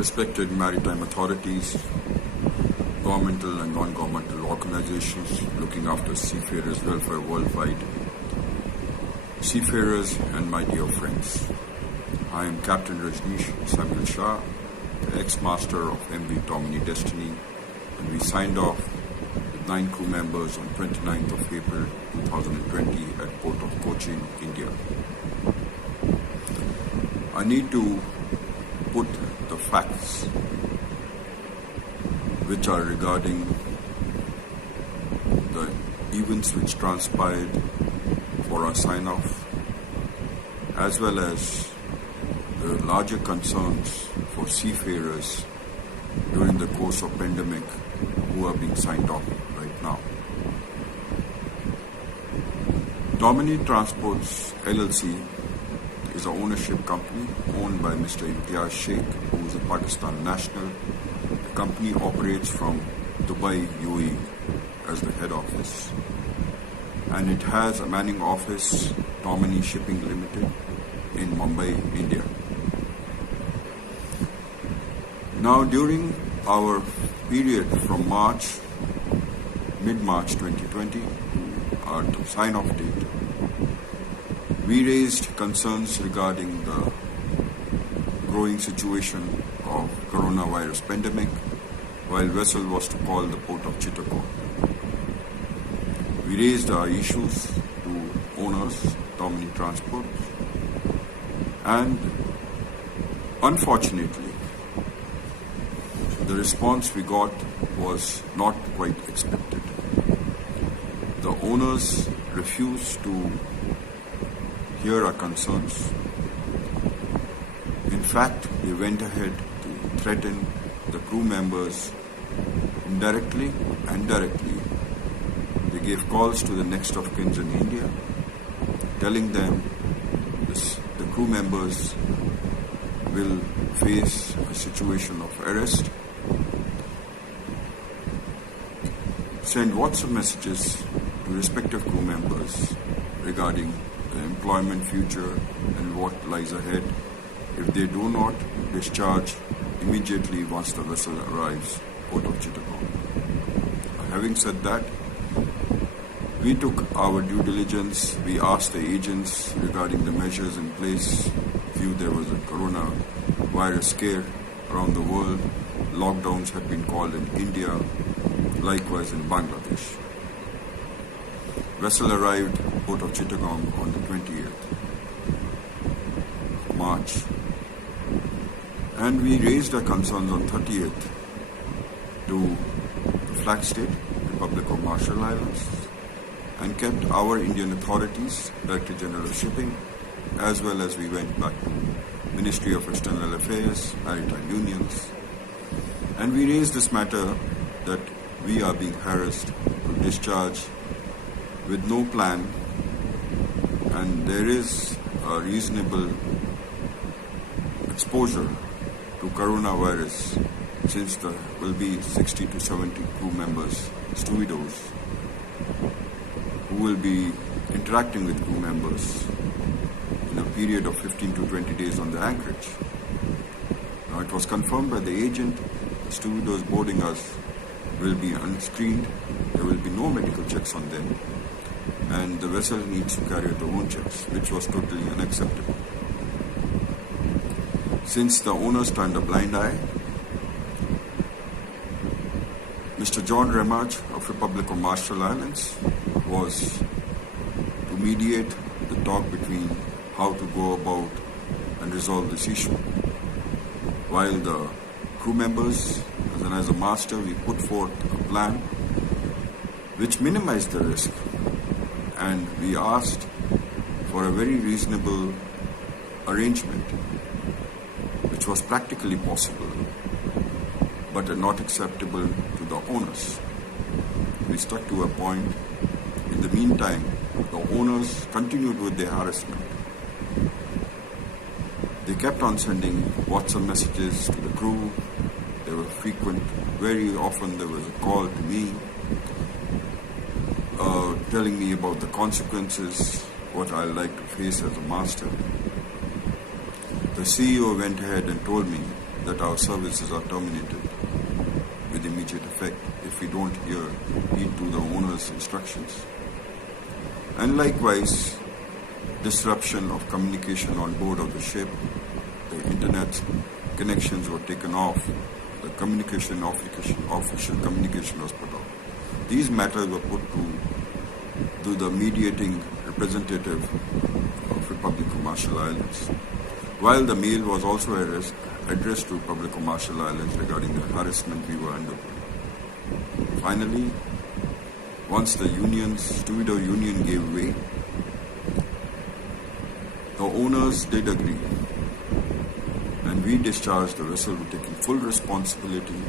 respected maritime authorities, governmental and non-governmental organizations looking after seafarers' welfare worldwide, seafarers and my dear friends. I am Captain Rajnish Shah, the ex-master of MV Tomini Destiny, and we signed off with 9 crew members on 29th of April 2020 at Port of Kochi, India. I need to put the facts which are regarding the events which transpired for our sign-off, as well as the larger concerns for seafarers during the course of pandemic who are being signed off right now. Tomini Transports LLC is an ownership company owned by Mr. Imtiaz Sheikh, who is a Pakistan national. The company operates from Dubai, UAE as the head office. And it has a manning office, Tomini Shipping Limited, in Mumbai, India. Now, during our period from mid-March 2020, our sign-off date, we raised concerns regarding the growing situation of coronavirus pandemic while vessel was to call the port of Chittagong. We raised our issues to owners, Tomini Transport, and unfortunately, the response we got was not quite expected. The owners refused to hear our concerns. In fact, they went ahead to threaten the crew members indirectly and directly. They gave calls to the next of kin in India, telling them the crew members will face a situation of arrest. Send WhatsApp messages to respective crew members regarding the employment future and what lies ahead if they do not discharge immediately once the vessel arrives Port of Chittagong. Having said that, we took our due diligence. We asked the agents regarding the measures in place. Viewed there was a coronavirus scare around the world. Lockdowns had been called in India, likewise in Bangladesh. Vessel arrived Port of Chittagong on the 28th of March, and we raised our concerns on 30th to the flag state, Republic of Marshall Islands, and kept our Indian authorities, Director General of Shipping, as well as we went back to Ministry of External Affairs, Maritime Unions, and we raised this matter that we are being harassed to discharge with no plan, and there is a reasonable exposure to coronavirus since there will be 60 to 70 crew members, stevedots, who will be interacting with crew members in a period of 15 to 20 days on the anchorage. Now, it was confirmed by the agent, the stevedots boarding us will be unscreened, there will be no medical checks on them, and the vessel needs to carry their own checks, which was totally unacceptable. Since the owners turned a blind eye, Mr. John Remach of Republic of Marshall Islands was to mediate the talk between how to go about and resolve this issue. While the crew members, as a master, we put forth a plan which minimized the risk, and we asked for a very reasonable arrangement which was practically possible but not acceptable to the owners. We stuck to a point. In the meantime, the owners continued with their harassment. They kept on sending WhatsApp messages to the crew. They were frequent. Very often there was a call to me telling me about the consequences, what I like to face as a master. The CEO went ahead and told me that our services are terminated with immediate effect if we don't heed to the owner's instructions. And likewise, disruption of communication on board of the ship, the internet connections were taken off, the official communication was put off. These matters were put to the mediating representative of Republic of Marshall Islands, while the mail was also addressed to Republic of Marshall Islands regarding the harassment we were undergoing. Finally, once the stevedore union gave way, the owners did agree, and we discharged the vessel taking full responsibility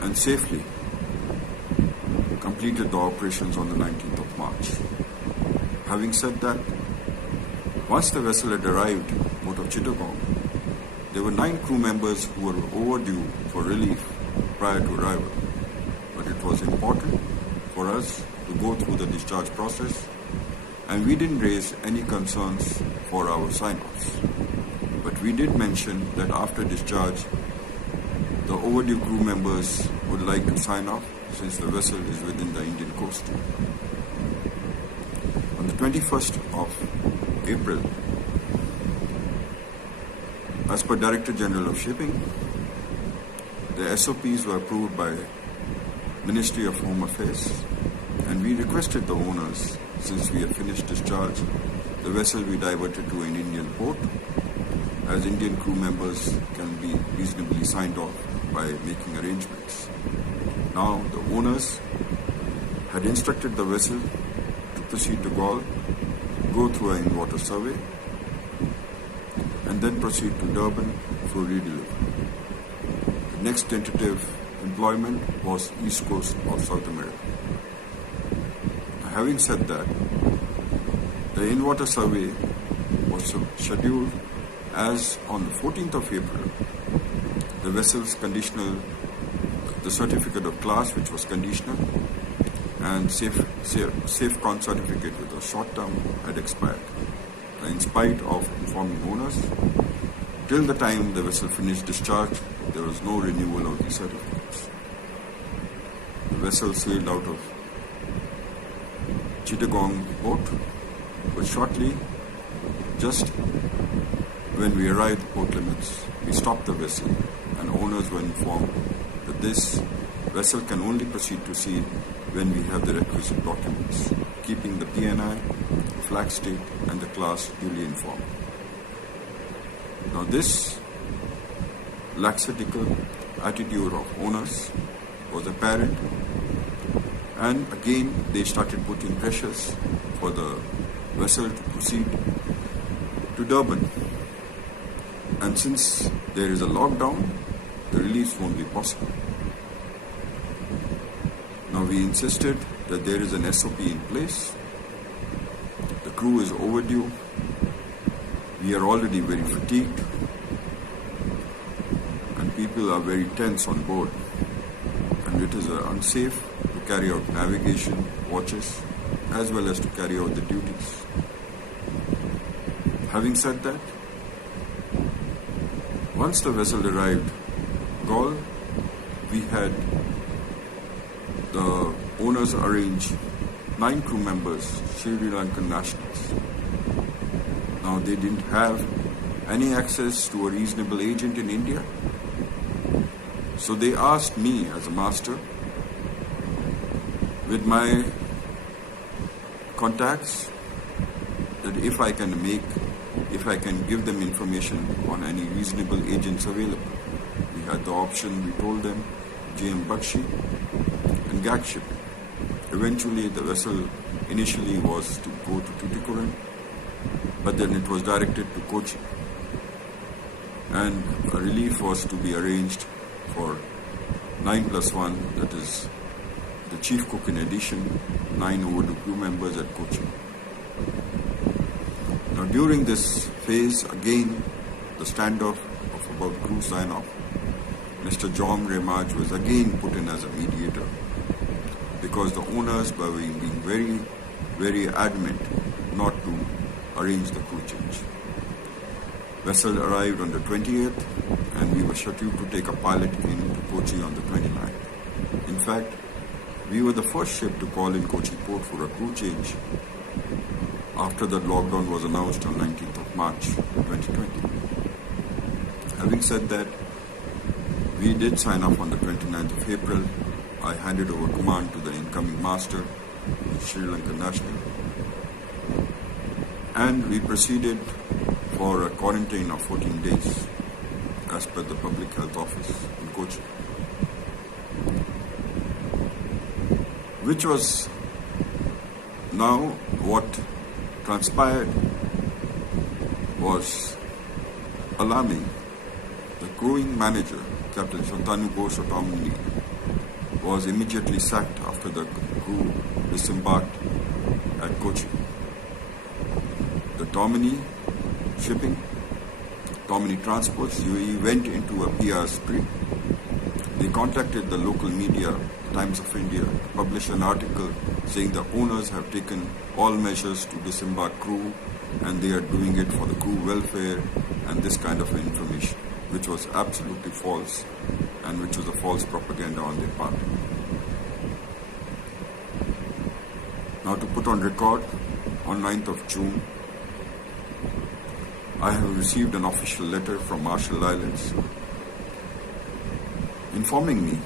and safely completed the operations on the 19th of March. Having said that, once the vessel had arrived at Port of Chittagong, there were 9 crew members who were overdue for relief prior to arrival. But it was important for us to go through the discharge process, and we didn't raise any concerns for our sign-offs. But we did mention that after discharge, the overdue crew members would like to sign off since the vessel is within the Indian coast. On the 21st of April, as per Director General of Shipping, the SOPs were approved by Ministry of Home Affairs, and we requested the owners, since we had finished discharge, the vessel be diverted to an Indian port, as Indian crew members can be reasonably signed off by making arrangements. Now, the owners had instructed the vessel to proceed to Gaul, go through an in-water survey, and then proceed to Durban for redelivery. The next tentative employment was East Coast of South America. Having said that, the in-water survey was scheduled as on the 14th of April, the vessel's the certificate of class, which was conditional, and SafeCon certificate with a short term had expired. In spite of informing owners, till the time the vessel finished discharge, there was no renewal of these certificates. The vessel sailed out of Chittagong port, but shortly, just when we arrived at port limits, we stopped the vessel, and owners were informed that this vessel can only proceed to sea when we have the requisite documents, keeping the PNI, flag state, and the class duly informed. Now, this lackadaisical attitude of owners was apparent, and again they started putting pressures for the vessel to proceed to Durban. And since there is a lockdown, the release won't be possible. Now, we insisted that there is an SOP in place. The crew is overdue. We are already very fatigued, and people are very tense on board. And it is unsafe to carry out navigation watches as well as to carry out the duties. Having said that, once the vessel arrived Gaul, we had the owners arrange 9 crew members, Sri Lankan nationals. Now, they didn't have any access to a reasonable agent in India. So they asked me as a master, with my contacts, that if I can give them information on any reasonable agents available. We had the option, we told them, GM Bakshi and GAC shipping. Eventually, the vessel initially was to go to Tuticorin, but then it was directed to Kochi. And a relief was to be arranged for 9+1, that is the chief cook in addition, 9 overdue crew members at Kochi. Now, during this phase, again, the standoff of about crew sign-off, Mr. John Remaj was again put in as a mediator because the owners were being very, very adamant not to arrange the crew change. Vessel arrived on the 28th, and we were scheduled to take a pilot into Kochi on the 29th. In fact, we were the first ship to call in Kochi port for a crew change after the lockdown was announced on 19th of March 2020. Having said that, we did sign off on the 29th of April. I handed over command to the incoming master, the Sri Lankan national, and we proceeded for a quarantine of 14 days as per the Public Health Office in Kochi, which was now what transpired was alarming. The crewing manager, Captain Shantanu Ghosh of Tomini, was immediately sacked after the crew disembarked at Kochi. The Tomini shipping, Tomini Transports, UAE, went into a PR spree. They contacted the local media, Times of India, to publish an article saying the owners have taken all measures to disembark crew and they are doing it for the crew welfare and this kind of information, which was absolutely false and which was a false propaganda on their part. Now, to put on record, on 9th of June, I have received an official letter from Marshall Islands informing me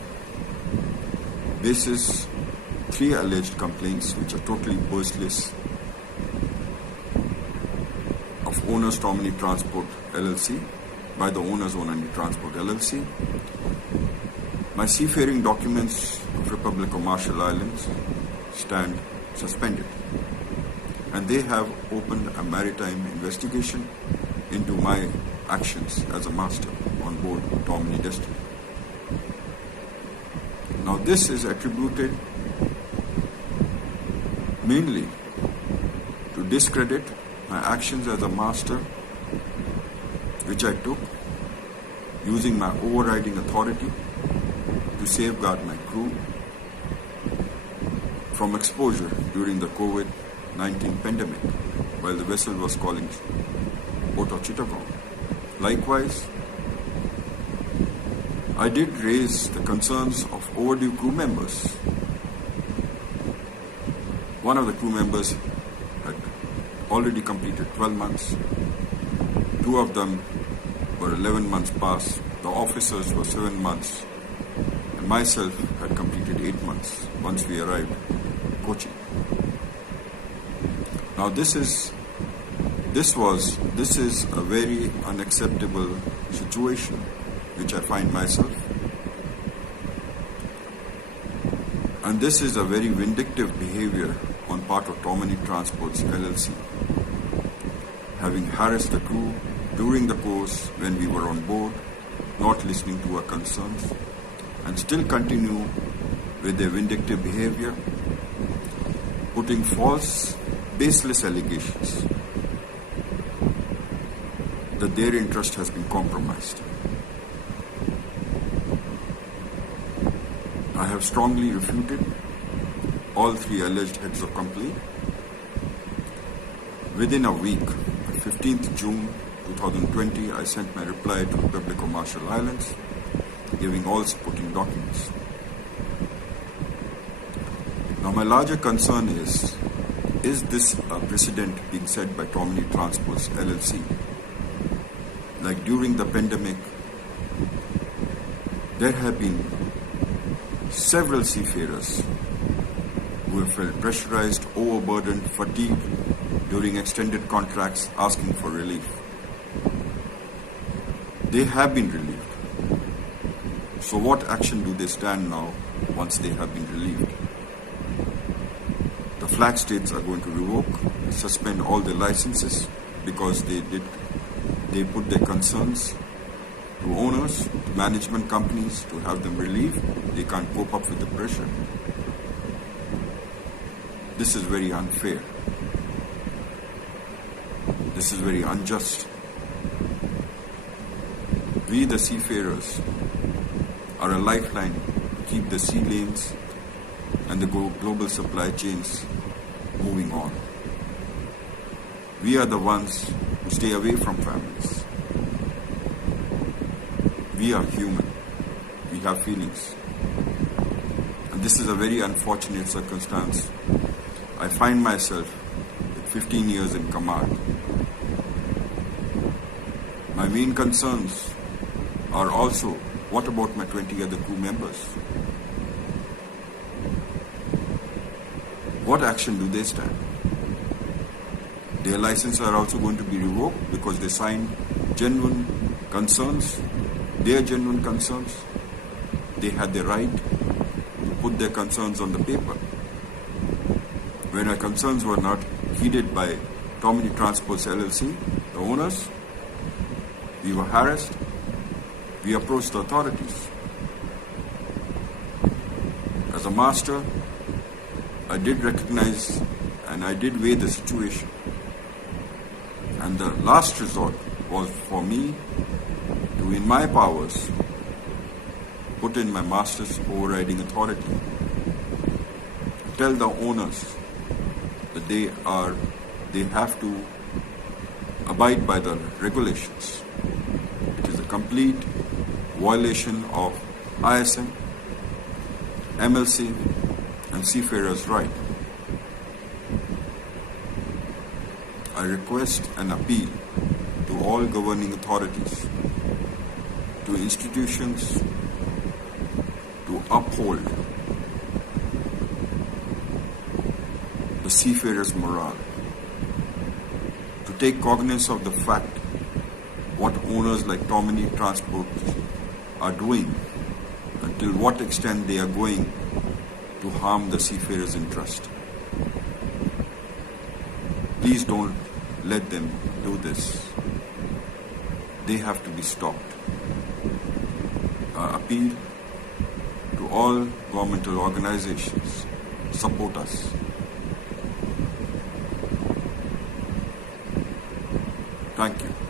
basis 3 alleged complaints which are totally baseless of Owners Tomini Transport LLC by the Owners Only Transport LLC. My seafaring documents of Republic of Marshall Islands stand suspended, and they have opened a maritime investigation into my actions as a master on board Tomini Destiny. Now, this is attributed mainly to discredit my actions as a master, which I took using my overriding authority to safeguard my crew from exposure during the COVID-19 pandemic while the vessel was calling Port of Chittagong. Likewise, I did raise the concerns of overdue crew members. One of the crew members had already completed 12 months. 2 of them were 11 months past. The officers were 7 months. And myself had completed 8 months once we arrived in Kochi. Now this is a very unacceptable situation which I find myself. And this is a very vindictive behavior on part of Tomini Transports LLC, having harassed the crew during the course when we were on board, not listening to our concerns, and still continue with their vindictive behavior, putting false, baseless allegations that their interest has been compromised. I have strongly refuted all 3 alleged heads of complaint. Within a week, on 15th June 2020, I sent my reply to the Republic of Marshall Islands, giving all supporting documents. Now, my larger concern is this a precedent being set by Tomini Transports LLC? Like during the pandemic, there have been several seafarers who have felt pressurized, overburdened, fatigued during extended contracts asking for relief. They have been relieved. So what action do they stand now once they have been relieved? The flag states are going to revoke, suspend all their licenses because they put their concerns to owners, to management companies to have them relieved. They can't cope up with the pressure. This is very unfair. This is very unjust. We, the seafarers, are a lifeline to keep the sea lanes and the global supply chains moving on. We are the ones who stay away from families. We are human. We have feelings. And this is a very unfortunate circumstance. I find myself with 15 years in command. My main concerns are also, what about my 20 other crew members? What action do they stand? Their licenses are also going to be revoked because they signed genuine concerns, their genuine concerns. They had the right to put their concerns on the paper. When our concerns were not heeded by Tomini Transports LLC, the owners, we were harassed. We approached the authorities. As a master, I did recognize and I did weigh the situation. And the last resort was for me to, in my powers, put in my master's overriding authority. Tell the owners that they have to abide by the regulations. It is a complete violation of ISM, MLC, and seafarers' right. I request and appeal to all governing authorities, to institutions, to uphold the seafarers' morale, to take cognizance of the fact what owners like Tomini Transport are doing, until what extent they are going to harm the seafarers' interest. Please don't let them do this. They have to be stopped. I appeal to all governmental organizations, support us. Thank you.